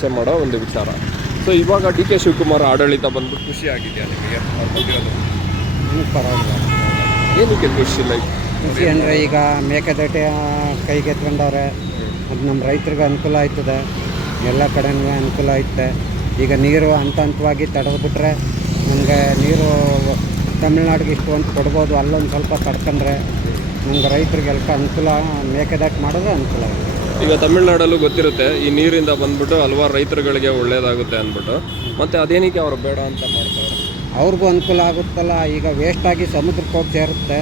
ಚರ್ಚೆ ಮಾಡೋ ಒಂದು ವಿಚಾರ. ಸೊ ಇವಾಗ ಡಿ ಕೆ ಶಿವಕುಮಾರ್ ಆಡಳಿತ ಬಂದ್ಬಿಟ್ಟು ಖುಷಿ ಆಗಿದೆಯಾ ನಿಮಗೆ ಅವ್ರು ಬಂದಿರೋದು? ಪರವಾಗಿಲ್ಲ. ಏನಕ್ಕೆ ಖುಷಿ? ಲೈಕ್ ಖುಷಿ ಅಂದರೆ ಈಗ ಮೇಕೆದಾಟು ಕೈಗೆ ಎತ್ಕೊಂಡವ್ರೆ, ಅದು ನಮ್ಮ ರೈತರಿಗೆ ಅನುಕೂಲ ಆಯ್ತದೆ, ಎಲ್ಲ ಕಡೆನೂ ಅನುಕೂಲ ಐತೆ. ಈಗ ನೀರು ಹಂತ ಹಂತವಾಗಿ ತಡೆದ್ಬಿಟ್ರೆ ನಮಗೆ ನೀರು ತಮಿಳ್ನಾಡಿಗೆ ಇಷ್ಟು ಅಂತ ಕೊಡ್ಬೋದು, ಅಲ್ಲೊಂದು ಸ್ವಲ್ಪ ತಡ್ಕೊಂಡ್ರೆ ನಮ್ಗೆ ರೈತರಿಗೆಲ್ಲ ಅನುಕೂಲ. ಮೇಕೆದಾಟು ಮಾಡಿದ್ರೆ ಅನುಕೂಲ ಆಗುತ್ತೆ. ಈಗ ತಮಿಳ್ನಾಡಲ್ಲೂ ಗೊತ್ತಿರುತ್ತೆ ಈ ನೀರಿಂದ ಬಂದ್ಬಿಟ್ಟು ಹಲವಾರು ರೈತರುಗಳಿಗೆ ಒಳ್ಳೇದಾಗುತ್ತೆ ಅಂದ್ಬಿಟ್ಟು, ಮತ್ತು ಅದೇನಕ್ಕೆ ಅವ್ರು ಬೇಡ ಅಂತ ಮಾಡ್ತಾರೆ? ಅವ್ರಿಗೂ ಅನುಕೂಲ ಆಗುತ್ತಲ್ಲ. ಈಗ ವೇಸ್ಟಾಗಿ ಸಮುದ್ರಕ್ಕೆ ಹೋಗಿ ಸೇರುತ್ತೆ,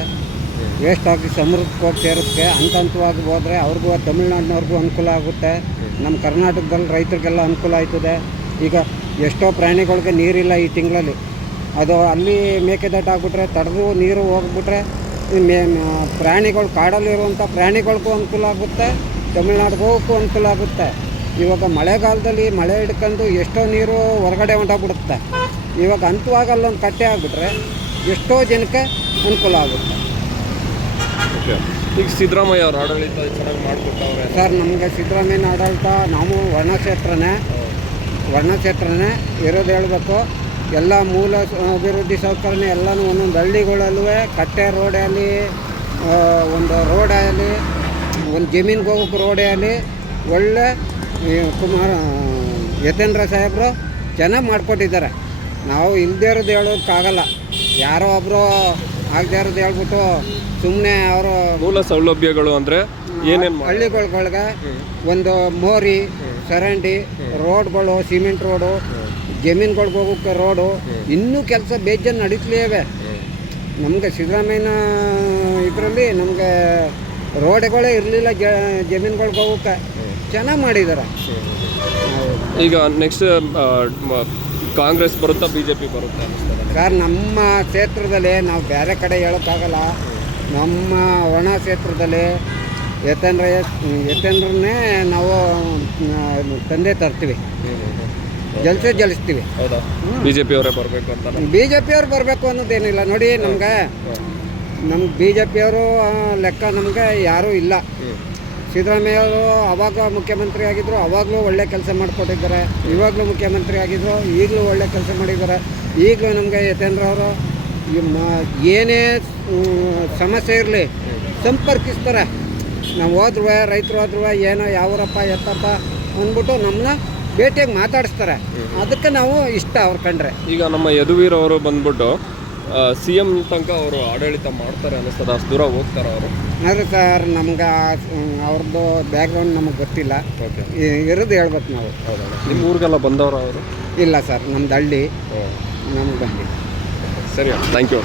ವೇಸ್ಟಾಗಿ ಸಮುದ್ರಕ್ಕೆ ಹೋಗಿ ಸೇರುತ್ತೆ. ಹಂತ ಹಂತವಾಗಿ ಹೋದರೆ ಅವ್ರಿಗೂ ತಮಿಳ್ನಾಡಿನವ್ರಿಗೂ ಅನುಕೂಲ ಆಗುತ್ತೆ, ನಮ್ಮ ಕರ್ನಾಟಕದಲ್ಲಿ ರೈತರಿಗೆಲ್ಲ ಅನುಕೂಲ ಆಯ್ತದೆ. ಈಗ ಎಷ್ಟೋ ಪ್ರಾಣಿಗಳಿಗೆ ನೀರಿಲ್ಲ ಈ ತಿಂಗಳಲ್ಲಿ, ಅದು ಅಲ್ಲಿ ಮೇಕೆದಾಟು ಆಗಿಬಿಟ್ರೆ ತಡೆದು ನೀರು ಹೋಗ್ಬಿಟ್ರೆ ಪ್ರಾಣಿಗಳು ಕಾಡಲ್ಲಿರುವಂಥ ಪ್ರಾಣಿಗಳಿಗೂ ಅನುಕೂಲ ಆಗುತ್ತೆ, ತಮಿಳ್ನಾಡಿಗೆ ಹೋಗೋಕ್ಕೂ ಅನುಕೂಲ ಆಗುತ್ತೆ. ಇವಾಗ ಮಳೆಗಾಲದಲ್ಲಿ ಮಳೆ ಹಿಡ್ಕೊಂಡು ಎಷ್ಟೋ ನೀರು ಹೊರಗಡೆ ಹೊಂಟೋಗ್ಬಿಡುತ್ತೆ. ಇವಾಗ ಹಂತವಾಗಿ ಅಲ್ಲೊಂದು ಕಟ್ಟೆ ಆಗಿಬಿಟ್ರೆ ಎಷ್ಟೋ ಜನಕ್ಕೆ ಅನುಕೂಲ ಆಗುತ್ತೆ. ಈಗ ಸಿದ್ದರಾಮಯ್ಯ ಅವ್ರ ಆಡಳಿತ ಚೆನ್ನಾಗಿ ಮಾಡಿಕೊಟ್ಟವ್ರೆ ಸರ್. ನಮಗೆ ಸಿದ್ದರಾಮಯ್ಯನ ಆಡಳಿತ, ನಾವು ವರ್ಣಕ್ಷೇತ್ರನೇ ಇರೋದು ಹೇಳಬೇಕು. ಎಲ್ಲ ಮೂಲ ಅಭಿವೃದ್ಧಿ ಸೌಕರ್ಯ ಎಲ್ಲನೂ ಒಂದೊಂದು ಹಳ್ಳಿಗಳಲ್ಲೂ ಕಟ್ಟೆ ರೋಡೇ ಆಗಲಿ, ಒಂದು ರೋಡೇ ಆಗಲಿ, ಒಂದು ಜಮೀನಿಗೆ ಹೋಗೋಕ್ಕೆ ರೋಡೇ ಆಗಲಿ, ಒಳ್ಳೆ ಯತೇಂದ್ರ ಸಾಹೇಬರು ಚೆನ್ನಾಗಿ ಮಾಡಿಕೊಟ್ಟಿದ್ದಾರೆ. ನಾವು ಇಲ್ಲದೇ ಇರೋದು ಹೇಳೋಕ್ಕಾಗಲ್ಲ. ಯಾರೋ ಒಬ್ಬರು ಆಗದೇ ಇರೋದು ಹೇಳ್ಬಿಟ್ಟು ಸುಮ್ಮನೆ ಅವರು ಮೂಲ ಸೌಲಭ್ಯಗಳು ಅಂದರೆ ಏನೇನು ಹಳ್ಳಿಗಳಿಗೆ ಒಂದು ಮೋರಿ, ಚರಂಡಿ, ರೋಡ್ಗಳು, ಸಿಮೆಂಟ್ ರೋಡು, ಜಮೀನುಗಳ್ಗೆ ಹೋಗೋಕ್ಕೆ ರೋಡು, ಇನ್ನೂ ಕೆಲಸ ಬೇಜಾರು ನಡೀತಲೇ ಇವೆ. ನಮಗೆ ಸಿದ್ದರಾಮಯ್ಯನ ಇದರಲ್ಲಿ ನಮಗೆ ರೋಡ್ಗಳೇ ಇರಲಿಲ್ಲ, ಜಮೀನುಗಳ್ಗೆ ಹೋಗೋಕ್ಕೆ ಚೆನ್ನಾಗಿ ಮಾಡಿದ್ದಾರೆ. ಈಗ ನೆಕ್ಸ್ಟ್ ಕಾಂಗ್ರೆಸ್ ಬರುತ್ತಾ BJP ಬರುತ್ತಾ ಸರ್? ನಮ್ಮ ಕ್ಷೇತ್ರದಲ್ಲಿ ನಾವು ಬೇರೆ ಕಡೆ ಹೇಳೋಕ್ಕಾಗಲ್ಲ. ನಮ್ಮ ಒಣ ಕ್ಷೇತ್ರದಲ್ಲಿ ಯತೇಂದ್ರನ್ನೇ ನಾವು ತಂದೆ ತರ್ತೀವಿ, ಗೆಲ್ಲಿಸ್ತೀವಿ. ಹೌದಾ? BJP ಅವರೇ ಬರಬೇಕು ಅಂತ? BJP ಅವ್ರು ಬರಬೇಕು ಅನ್ನೋದೇನಿಲ್ಲ ನೋಡಿ. ನಮ್ಗೆ BJP ಅವರು ಲೆಕ್ಕ ನಮಗೆ ಯಾರೂ ಇಲ್ಲ. ಸಿದ್ದರಾಮಯ್ಯ ಅವರು ಅವಾಗ ಮುಖ್ಯಮಂತ್ರಿ ಆಗಿದ್ದರು, ಅವಾಗಲೂ ಒಳ್ಳೆ ಕೆಲಸ ಮಾಡಿಕೊಟ್ಟಿದ್ದಾರೆ. ಇವಾಗಲೂ ಮುಖ್ಯಮಂತ್ರಿ ಆಗಿದ್ದರು, ಈಗಲೂ ಒಳ್ಳೆ ಕೆಲಸ ಮಾಡಿದ್ದಾರೆ. ಈಗಲೂ ನಮಗೆ ಯತೇಂದ್ರ ಅವರು ಏನೇ ಸಮಸ್ಯೆ ಇರಲಿ ಸಂಪರ್ಕಿಸ್ತಾರೆ. ನಾವು ಹೋದ್ರೂ ರೈತರು ಹೋದ್ರೂ ಏನೋ ಯಾವರಪ್ಪ ಎತ್ತಪ್ಪ ಅಂದ್ಬಿಟ್ಟು ನಮ್ಮನ್ನ ಭೇಟಿಯಾಗಿ ಮಾತಾಡಿಸ್ತಾರೆ. ಅದಕ್ಕೆ ನಾವು ಇಷ್ಟ ಅವ್ರು ಕಂಡ್ರೆ. ಈಗ ನಮ್ಮ ಯದುವೀರ್ ಅವರು ಬಂದ್ಬಿಟ್ಟು CM ತನಕ ಅವರು ಆಡಳಿತ ಮಾಡ್ತಾರೆ ಅನ್ನಿಸ್ತದೆ? ಅಷ್ಟು ದೂರ ಹೋಗ್ತಾರೆ ಅವರು? ಆದರೆ ಸರ್ ನಮ್ಗೆ ಅವ್ರದ್ದು ಬ್ಯಾಕ್ಗ್ರೌಂಡ್ ನಮಗೆ ಗೊತ್ತಿಲ್ಲ. ಇರೋದು ಹೇಳ್ಬೇಕು ನಾವು. ನಿಮ್ಮ ಊರಿಗೆಲ್ಲ ಬಂದವರು ಅವರು? ಇಲ್ಲ ಸರ್, ನಮ್ದು ಹಳ್ಳಿ, ನಮ್ಗೆ ಬಂದಿಲ್ಲ. ಸರಿ, ಥ್ಯಾಂಕ್ ಯು.